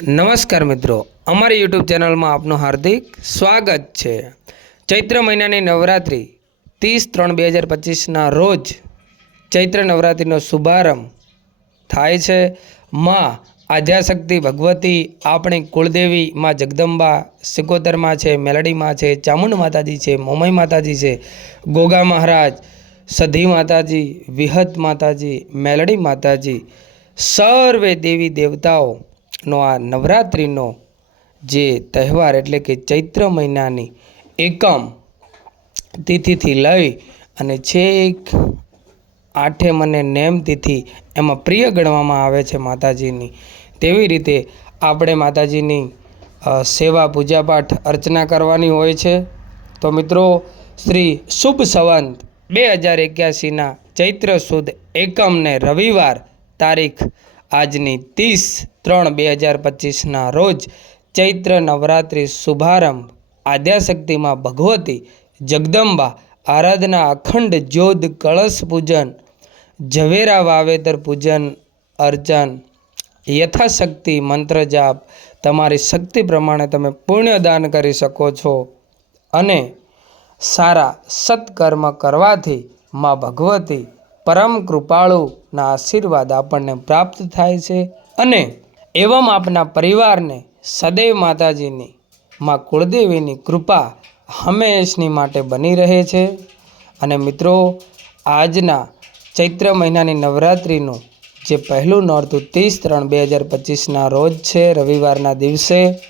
નમસ્કાર મિત્રો, અમારી યુટ્યુબ ચેનલમાં આપનું હાર્દિક સ્વાગત છે. ચૈત્ર મહિનાની નવરાત્રિ ત્રીસ ત્રણ બે હજાર પચીસના રોજ ચૈત્ર નવરાત્રિનો શુભારંભ થાય છે. માં આદ્યાશક્તિ ભગવતી, આપણી કુળદેવી માં જગદંબા સિકોતરમાં છે, મેલડીમાં છે, ચામુંડ માતાજી છે, મોમઈ માતાજી છે, ગોગા મહારાજ, સધી માતાજી, વિહત માતાજી, મેલડી માતાજી, સર્વે દેવી દેવતાઓનો આ નવરાત્રિનો જે તહેવાર એટલે કે ચૈત્ર મહિનાની એકમ તિથિથી લઈ અને છેક આઠેમ અને નેમ તિથિ એમાં પ્રિય ગણવામાં આવે છે માતાજીની. તેવી રીતે આપણે માતાજીની સેવા પૂજાપાઠ અર્ચના કરવાની હોય છે. તો મિત્રો, શ્રી શુભ સંવંત બે હજાર એક્યાસીના ચૈત્ર સુદ એકમને રવિવાર તારીખ આજની ત્રીસ ત્રણ બે હજાર પચીસના રોજ ચૈત્ર નવરાત્રિ શુભારંભ આદ્યાશક્તિમાં ભગવતી જગદંબા આરાધના અખંડ જોધ કળશ પૂજન, ઝવેરા વાવેતર પૂજન, અર્ચન, યથાશક્તિ મંત્ર જાપ, તમારી શક્તિ પ્રમાણે તમે પુણ્યદાન કરી શકો છો અને સારા સત્કર્મ કરવાથી માં ભગવતી પરમ કૃપાળુના આશીર્વાદ આપણને પ્રાપ્ત થાય છે અને એવમ આપના પરિવારને સદૈવ માતાજીની માં કુળદેવીની કૃપા હંમેશની માટે બની રહે છે. અને મિત્રો, આજના ચૈત્ર મહિનાની નવરાત્રિનું જે પહેલું નોરતું ત્રીસ ત્રણ બે હજાર પચીસના રોજ છે, રવિવારના દિવસે,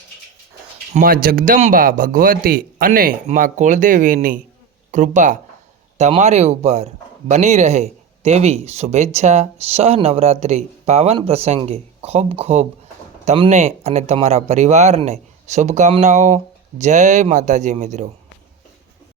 માં જગદંબા ભગવતી અને માં કુળદેવીની કૃપા તમારી ઉપર બની રહે તેવી શુભેચ્છા સહનવરાત્રિ પાવન પ્રસંગે ખૂબ ખૂબ તમને અને તમારા પરિવારને શુભકામનાઓ. જય માતાજી મિત્રો.